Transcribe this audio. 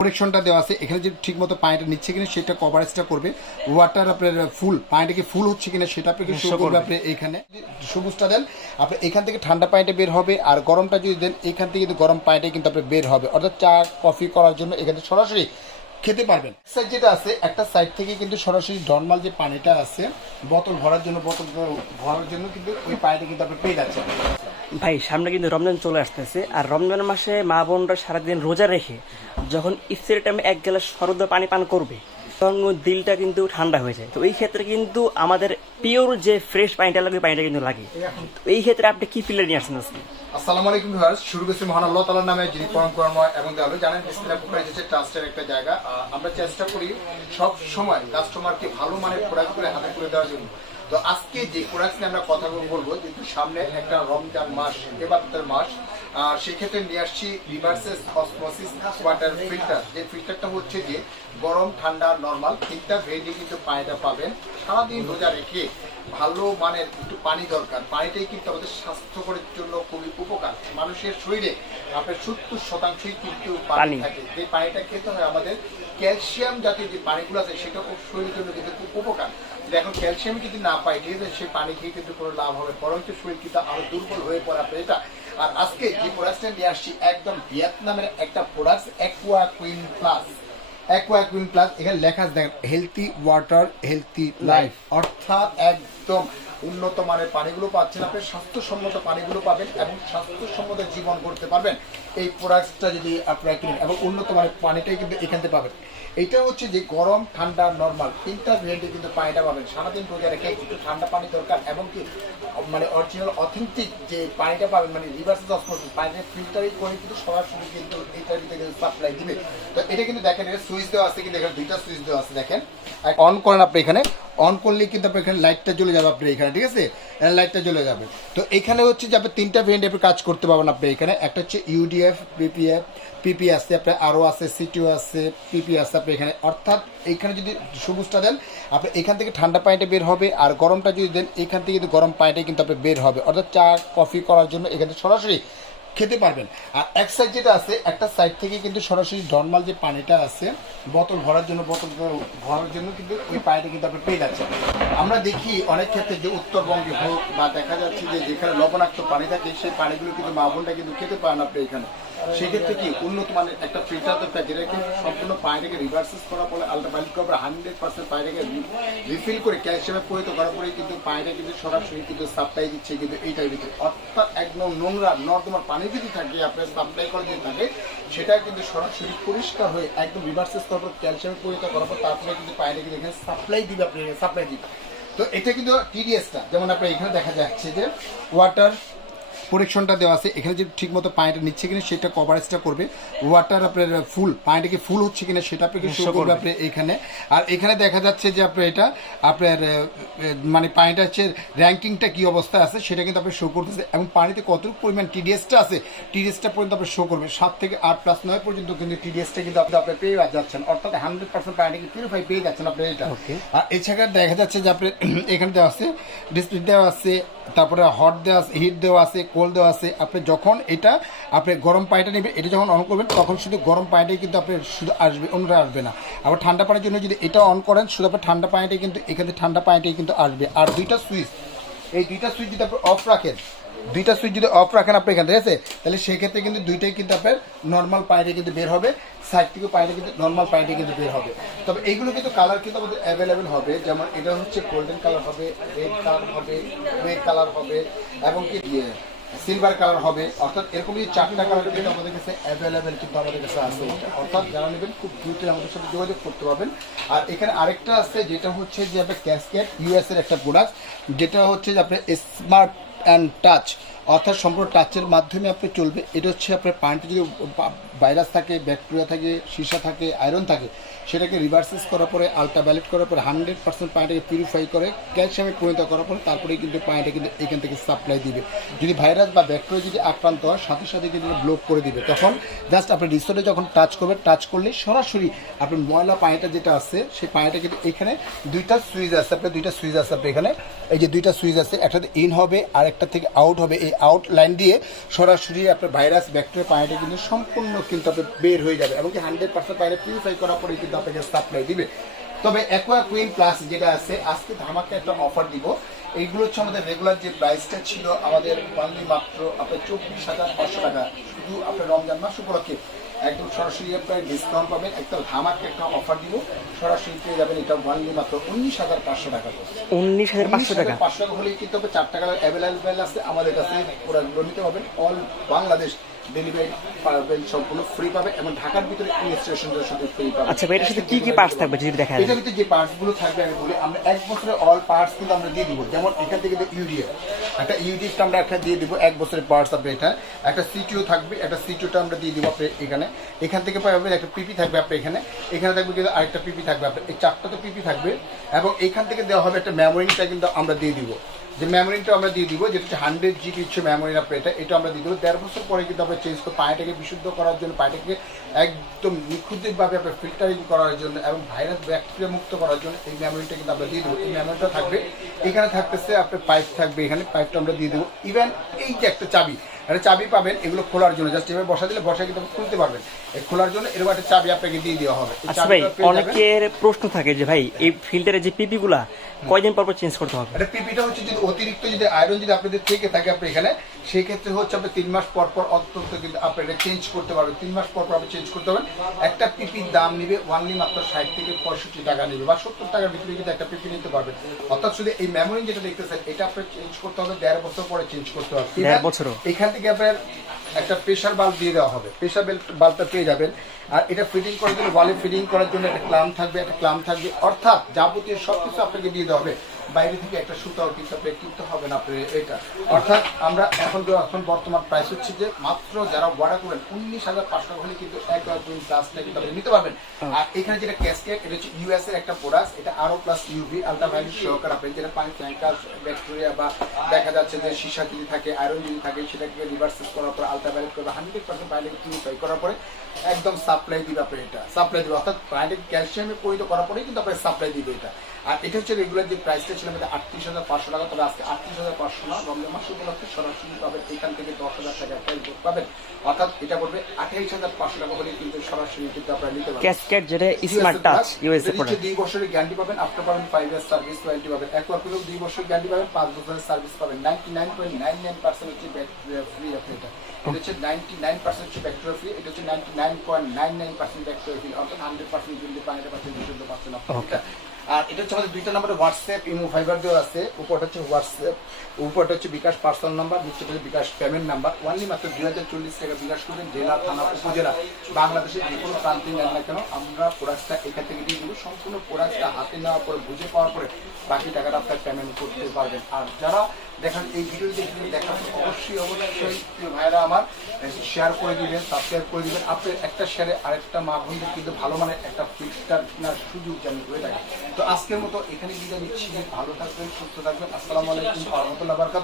প্রোটেকশনটা দেওয়া আছে এখানে যে ঠিকমতো পানিটা নিচ্ছে কিনা সেটা কভারেজটা করবে। ওয়াটার আপনার ফুল পানিটা কি ফুল হচ্ছে কিনা সেটা আপনাকে শো করবে। আপনি এখানে সবুজটা দেন আপনি এখান থেকে ঠান্ডা পানিটা বের হবে, আর গরমটা যদি দেন এখান থেকে কিন্তু গরম পানিটা কিন্তু আপনার বের হবে, অর্থাৎ চা কফি করার জন্য এখান থেকে সরাসরি খেতে পারবেন। সাইড যেটা আছে একটা সাইড থেকে কিন্তু সরাসরি নর্মাল যে পানিটা আছে বোতল ভরার জন্য কিন্তু ওই পানিটা কিন্তু আপনি পেয়ে যাচ্ছেন। ভাই সামনে কিন্তু রমজান চলে আসতেছে, আর রমজান মাসে মা বোনরা সারাদিন রোজা রেখে যখন ইফতারের টাইমে এক গ্লাস শরবত পানি পান করবে তখন দিলটা কিন্তু ঠান্ডা হয়ে যায়। তো এই ক্ষেত্রে কিন্তু আমাদের পিওর যে ফ্রেশ পানিটা লাগে পানিটা কিন্তু লাগে। এই ক্ষেত্রে আপনি কি ফিল্টার নিয়ে আসছেন আজকে? আসসালামু আলাইকুম ভিউয়ার্স, শুরু করছি মহান আল্লাহ তাআলার নামে, যিনি পরম করুণাময় এবং দয়ালু। জানেন বিসমিল্লাহ কুরআন হচ্ছে ট্রাস্টের একটা জায়গা। আমরা চেষ্টা করি সব সময় কাস্টমারকে ভালো মানের প্রোডাক্ট করে হাতে তুলে দেওয়ার জন্য। তো আজকে যে প্রোডাক্ট নিয়ে আমরা কথা বলবো, যেহেতু সামনে একটা রমজান মাস, ইবাদতের মাস, সেক্ষেত্রে নিয়ে আসছি রিভার্সেস অসমোসিস ওয়াটার ফিল্টার। যে ফিল্টারটা হচ্ছে যে গরম ঠান্ডা নর্মাল তিনটা ভেরিয়েন্টে কিন্তু পানিটা পাবেন। সারাদিন রোজা রেখে ভালো মানের একটু পানি দরকার। পানিটাই কিন্তু আমাদের স্বাস্থ্যকরের জন্য খুবই উপকার। মানুষের শরীরে আপনার 70% কিন্তু পানি থাকে। যে পানিটা খেতে হয় আমাদের ক্যালসিয়াম জাতীয় যে পানিগুলো আছে সেটা শরীরের জন্য কিন্তু খুব উপকার। এখন ক্যালসিয়াম যদি না পাই, ঠিক আছে, সেই পানি খেয়ে কিন্তু কোনো লাভ হবে, বরঞ্চ শরীর কিন্তু আরো দুর্বল হয়ে পড়ে আপনার এটা। আর আজকে যে প্রোডাক্টটা নিয়ে আসছি একদম ভিয়েতনামের একটা product, Aqua queen plus. Aqua queen plus এখানে লেখা আছে দেখেন, হেলথি ওয়াটার হেলথি লাইফ, অর্থাৎ একদম উন্নত মানের পানিগুলো পাচ্ছেন আপনি, স্বাস্থ্যসম্মত পানিগুলো পাবেন এবং স্বাস্থ্যসম্মত জীবন করতে পারবেন এই প্রোডাক্টটা যদি আপনারা কিনেন, এবং উন্নত মানের পানিটাই কিন্তু এখান থেকে পাবেন। এইটা হচ্ছে যে গরম ঠান্ডা নর্মাল তিনটা ভেরিয়েন্টে কিন্তু পানিটা পাবেন। সারাদিন রোজা রেখে একটু ঠান্ডা পানি দরকার, এবং কি মানে অরিজিনাল অথেন্টিক যে পানিটা পাবেন, মানে রিভার্সেস অসমোসিস পানিটা ফিল্টারিং করে কিন্তু সরাসরি কিন্তু এইটার ভিতরে সাপ্লাই দিবে। তো এটা কিন্তু দেখেন, এটা সুইচ দেওয়া আছে, কিন্তু এখানে দুইটা সুইচ দেওয়া আছে দেখেন। অন করেন আপনি, এখানে অন করলে কিন্তু আপনার এখানে লাইটটা জ্বলে যাবে আপনার এখানে, ঠিক আছে, লাইটটা জ্বলে যাবে। তো এখানে হচ্ছে যে আপনি তিনটা ভেরিয়েন্টে আপনি কাজ করতে পারবেন আপনি এখানে। একটা হচ্ছে ইউডিএফ, পিপিএফ, পিপি আছে আপনার, আরও আছে সিটিও আছে, পিপি আছে আপনি এখানে। অর্থাৎ এইখানে যদি সবুজটা দেন আপনি এখান থেকে ঠান্ডা পানিটা বের হবে, আর গরমটা যদি দেন এখান থেকে কিন্তু গরম পানিটা কিন্তু আপনার বের হবে, অর্থাৎ চা কফি করার জন্য এখান থেকে সরাসরি খেতে পারবেন। আর এক সাইড যেটা আছে একটা সাইড থেকে কিন্তু সরাসরি নর্মাল যে পানিটা আছে বোতল ভরার জন্য কিন্তু ওই পানিটা কিন্তু আপনি পেয়ে যাচ্ছেন। আমরা দেখি অনেক ক্ষেত্রে যে উত্তরবঙ্গে হোক বা দেখা যাচ্ছে যে যেখানে লবণাক্ত পানি থাকে সেই পানিগুলো কিন্তু মা বোনটা কিন্তু খেতে পারেন আপনি এখানে। সেক্ষেত্রে কি উন্নত মানের একটা ফিল্টার দরকার, যেটাকে সম্পূর্ণ পানিটাকে রিভার্সেস করার পরে আলট্রাভায়োলেট করার 100% পানিটাকে রিফিল করে ক্যালসিয়ামে পরিণত করার পরে কিন্তু পানিটা কিন্তু সরাসরি কিন্তু সাপ্লাই দিচ্ছে কিন্তু এইটার ভিতরে। অর্থাৎ একদম নোংরা নর্দমার পানি যদি থাকে আপনার সাপ্লাই করা যদি থাকে, সেটা কিন্তু সরাসরি পরিষ্কার হয়ে একদম রিভার্সেস করার পর ক্যালসিয়ামে পরিণত করার পর তারপরে কিন্তু পানিটা কিন্তু এখানে সাপ্লাই দিবে, আপনি সাপ্লাই দিবে। তো এটা কিন্তু টিডিএসটা যেমন আপনার এখানে দেখা যাচ্ছে যে ওয়াটার প্রোটেকশনটা দেওয়া আছে এখানে যে ঠিকমতো পানিটা নিচ্ছে কিনা সেটা কভারেজটা করবে। ওয়াটার আপনার ফুল পানিটা কি ফুল হচ্ছে কিনা সেটা আপনাকে শো করবে আপনি এখানে। আর এখানে দেখা যাচ্ছে যে আপনার এটা আপনার মানে পানিটা হচ্ছে র্যাঙ্কিংটা কি অবস্থায় আছে সেটা কিন্তু আপনি শো করতেছে, এবং পানিতে কতটুকু পরিমাণ টিডিএসটা আছে টিডিএসটা পর্যন্ত আপনি শো করবে। 7 থেকে 8+9 পর্যন্ত কিন্তু টিডিএসটা কিন্তু আপনি পেয়ে যাচ্ছেন, অর্থাৎ 100% পানিটাকে পিউরিফাই পেয়ে যাচ্ছেন আপনি এটা। আর এছাড়া দেখা যাচ্ছে যে আপনার এখানে দেওয়া আছে ডিসপ্লে দেওয়া আছে, তারপরে হট দেওয়া আছে, হিট দেওয়া আছে, কোল্ড দেওয়া আছে। আপনি যখন এটা আপনি গরম পানিটা নেবেন, এটা যখন অন করবেন তখন শুধু গরম পানিটাই কিন্তু আপনার শুধু আসবে, অন্যটা আসবে না। আবার ঠান্ডা পানির জন্য যদি এটা অন করেন শুধু আপনার ঠান্ডা পানিটাই কিন্তু এখানে ঠান্ডা পানিটাই কিন্তু আসবে। আর দুইটা সুইচ, এই দুইটা সুইচ যদি আপনি অফ রাখেন, দুইটা সুইচ যদি অফ রাখেন আপনি এখানে, ঠিক আছে, তাহলে সেক্ষেত্রে কিন্তু দুইটাই কিন্তু আপনার নর্মাল পানিটা কিন্তু বের হবে, সাইড থেকে পানিটা কিন্তু নর্মাল পানিটা কিন্তু বের হবে। তবে এইগুলো কিন্তু কালার কিন্তু আমাদের অ্যাভেলেবেল হবে, যেমন এটা হচ্ছে গোল্ডেন কালার হবে, রেড কালার হবে, গ্রে কালার হবে, এবং কি সিলভার কালার হবে। অর্থাৎ এরকম এই 4টা কালার কিন্তু আমাদের কাছে অ্যাভেলেবেল কিন্তু আমাদের কাছে আছে। অর্থাৎ যারা নেবেন খুব দ্রুত আমাদের সাথে যোগাযোগ করতে পারবেন। আর এখানে আরেকটা আছে যেটা হচ্ছে যে আপনার ক্যাসকেট ইউএস এর একটা প্রোডাক্ট, যেটা হচ্ছে যে আপনার স্মার্ট অ্যান্ড টাচ, অর্থাৎ সম্পূর্ণ টাচের মাধ্যমে আপনি চলবে। এটা হচ্ছে আপনার পানিতে যদি ভাইরাস থাকে, ব্যাকটেরিয়া থাকে, সীসা থাকে, আয়রন থাকে, সেটাকে রিভার্সেস করার পরে আলট্রাভায়োলেট করার পরে 100% পানিটাকে পিউরিফাই করে ক্যালসিয়ামে পরিণত করার পরে তারপরেই কিন্তু পানিটা কিন্তু এখান থেকে সাপ্লাই দিবে। যদি ভাইরাস বা ব্যাকটেরিয়া যদি আক্রান্ত হয় সাথে সাথে কিন্তু ব্লক করে দিবে। তখন জাস্ট আপনি রিসোর্টে যখন টাচ করবেন, টাচ করলে সরাসরি আপনার ময়লা পানিটা যেটা আছে সেই পানিটা কিন্তু এখানে দুইটা সুইচ আছে, আপনার দুইটা সুইচ আছে আপনি এখানে, এই যে দুইটা সুইচ আছে, একটাতে ইন হবে আর একটা থেকে আউট হবে। এই আউট লাইন দিয়ে সরাসরি আপনার ভাইরাস ব্যাকটেরিয়া পানিটা কিন্তু সম্পূর্ণ কিন্তু আপনার বের হয়ে যাবে এবং 100% পানি পিউরিফাই করার পরে কিন্তু আপনাকে সাপ্লাই দিবে। তবে অ্যাকোয়া কুইন প্লাস যেটা আছে আজকে ধামাকা একটা অফার দিব। এইগুলো হচ্ছে আমাদের রেগুলার যে প্রাইসটা ছিল আমাদের অনলি মাত্র আপনার 24,500 টাকা, শুধু আপনার রমজান মাস উপলক্ষে একদম সরাসরি আপনার ডিসকাউন্ট পাবেন, একদম ধামাকা একটা অফার দিব, সরাসরি পেয়ে যাবেন এটা অনলি মাত্র 19,500 টাকা। 19,500 টাকা 500 টাকা হলেই কিন্তু 4 টাকা অ্যাভেলেবেল আছে আমাদের কাছে, প্রোডাক্টগুলো নিতে পারবেন। অল বাংলাদেশ ডেলিভারি পাবেন, সম্পূর্ণ ফ্রি পাবেন এবং ঢাকার ভিতরে ইনস্টলেশনের সাথে ফ্রি পাবেন। আচ্ছা ভাই, এটার সাথে কি কি পার্টস থাকবে যদি দেখা যায়? এটার ভিতরে যে পার্টস গুলো থাকবে আমি বলি, আমরা 1 বছরের অল পার্টস কিন্তু আমরা দিয়ে দিব। যেমন এখান থেকে ইউরিয়া, একটা ইউরিয়াটা আমরা একটা দিয়ে দিব 1 বছরের পার্টস। আপনি এটা একটা সিটিও থাকবে, একটা সিটিওটা আমরা দিয়ে দিব আপনি এখানে। এখান থেকে পাবেন একটা পিপি থাকবে আপনি এখানে, এখানে থাকবে কিন্তু আরেকটা পিপি থাকবে আপনার, এই 4টা তো পিপি থাকবে। এবং এখান থেকে দেওয়া হবে একটা মেমোরিটা কিন্তু আমরা দিয়ে দিব, যে মেমোরিটা আমরা দিয়ে দিব, যেটা হচ্ছে 100 GB হচ্ছে মেমোরি আপনি এটা আমরা দিয়ে দেবো। 1.5 বছর পরে কিন্তু আমরা চেঞ্জ করে পানিটাকে বিশুদ্ধ করার জন্য, পানিটাকে একদম নিখুঁতভাবে আপনার ফিল্টারিং করার জন্য এবং ভাইরাস ব্যাকটেরিয়া মুক্ত করার জন্য এই মেমোরিটা কিন্তু আমরা দিয়ে দেবো। এই মেমোরিটা থাকবে এখানে, থাকতেছে আপনার পাইপ থাকবে এখানে, পাইপটা আমরা দিয়ে দেবো। ইভেন এই যে একটা চাবি, একটা চাবি পাবেন এগুলো খোলার জন্য, জাস্ট এভাবে বসা দিলে বসা কিন্তু খুলতে পারবেন। এই খোলার জন্য এরকম একটা চাবি আপনাকে দিয়ে দেওয়া হবে। আচ্ছা ভাই, অনেকের প্রশ্ন থাকে যে ভাই এই ফিল্টারের যে পিপি গুলা কয়দিন পর পর চেঞ্জ করতে হবে? এটা পিপিটা হচ্ছে যদি অতিরিক্ত যদি আয়রন যদি আপনাদের থেকে থাকে আপনি এখানে, সেই ক্ষেত্রে হচ্ছে আপনি 3 মাস পর পর অন্তত কিন্তু আপনি এটা চেঞ্জ করতে পারবেন। 3 মাস পর পর আপনি চেঞ্জ করতে পারবেন। একটা পিপির দাম নিবে অনলি মাত্র 60 থেকে 65 টাকা নেবে, বা 70 টাকার ভিতরে কিন্তু একটা পিপি নিতে পারবেন। অর্থাৎ শুধু এই মেমোরি যেটা দেখতেছেন এটা আপনি চেঞ্জ করতে হবে 1.5 বছর পরে চেঞ্জ করতে হবে। 1.5 বছরও? এখান থেকে আপনার একটা প্রেসার বাল্ব দিয়ে দেওয়া হবে, প্রেসার বাল্বটা পেয়ে যাবেন। আর এটা ফিটিং করার জন্য, ওয়ালে ফিটিং করার জন্য একটা ক্লাম্প থাকবে, অর্থাৎ যাবতীয় সবকিছু আপনাকে দিয়ে দেওয়া হবে। বাইরে থেকে একটা সুতাও কিন্তু আপনি কিনতে হবে না আপনার এটা। অর্থাৎ আমরা এখন বর্তমান প্রাইস হচ্ছে যে মাত্র যারা অর্ডার করবেন 19,500 টাকা হলে কিন্তু একবার প্লাসটা কিন্তু আপনি নিতে পারবেন। আর এখানে যেটা ক্যাসকেট, এটা হচ্ছে ইউএস এর একটা প্রোডাক্ট, এটা আরো প্লাস ইউভি আলট্রাভায়োলেট সহকারে আপনি যেটা পানি ট্যাঙ্কার ব্যাকটেরিয়া বা দেখা যাচ্ছে যে সীসা যদি থাকে, আয়রন যদি থাকে, সেটাকে রিভার্সেস করার পর আলট্রাভায়োলেট করবে 100% বাইরে পিউরিফাই করার পরে একদম সাপ্লাই দিবে আপনি এটা, সাপ্লাই দিবে। অর্থাৎ বাইরে ক্যালসিয়ামে পরিণত করার পরেই কিন্তু আপনি সাপ্লাই দিবে এটা। আর এটা হচ্ছে রেগুলার যে প্রাইসটা ছিল আমাদের 38,500 টাকা, তবে আজকে 38,500 না, রমজান মাস উপলক্ষে সরাসরি পাবেন এখান থেকে 10,000 টাকা ক্যাশব্যাক পাবেন। অর্থাৎ এটা পড়বে 28,500 টাকা হলে কিন্তু সরাসরি কিন্তু আপনারা নিতে পারবেন। ক্যাসকেট যেটা স্মার্ট টাচ ইউএসএ প্রোডাক্ট, 2 বছরের গ্যারান্টি পাবেন, আপনি পাবেন 5 ইয়ার সার্ভিস ওয়ারেন্টি পাবেন। অ্যাকোয়াপিলও 2 বছরের গ্যারান্টি পাবেন, 5 বছরের সার্ভিস পাবেন। 99.99% হচ্ছে ব্যাকটেরিয়া ফ্রি আপনি এটা হচ্ছে 99% হচ্ছে ব্যাকটেরিয়া ফ্রি, এটা হচ্ছে 99.99% ব্যাকটেরিয়া ফ্রি, অর্থাৎ 100% যদি পানিটা পাচ্ছেন, বিশুদ্ধ পাচ্ছেন আপনি। আর এটা হচ্ছে আমাদের 2টা নাম্বারে হোয়াটসঅ্যাপ ইমো ফাইবার দেওয়া আছে। উপরটা হচ্ছে হোয়াটসঅ্যাপ, উপরটা হচ্ছে বিকাশ পার্সোনাল নাম্বার, নিচেটা হচ্ছে বিকাশ পেমেন্ট নাম্বার। অনলি মাত্র 2040 টাকা বিকাশ করবেন। জেলা, থানা, উপজেলা, বাংলাদেশের যে কোনো প্রান্তে নেন না কেন, আমরা প্রোডাক্টটা এখান থেকে দিয়ে দিব। সম্পূর্ণ প্রোডাক্টটা হাতে নেওয়ার পরে, বুঝে পাওয়ার পরে বাকি টাকাটা আপনার পেমেন্ট করতে পারবেন। আর যারা দেখেন এই ভিডিও দেখার অবশ্যই ভাইরা আমার শেয়ার করে দিবেন, সাবস্ক্রাইব করে দিবেন। আপনার একটা শেয়ারে আরেকটা মা বোনদের কিন্তু ভালো মানের একটা ফিল্টার কেনার সুযোগ যেন হয়ে থাকে। তো আজকের মতো এখানে বিদায় নিচ্ছি। ভালো থাকবেন, সুস্থ থাকবেন। আসসালামু আলাইকুম ওয়া রাহমাতুল্লাহি ওয়া বারাকাতুহু।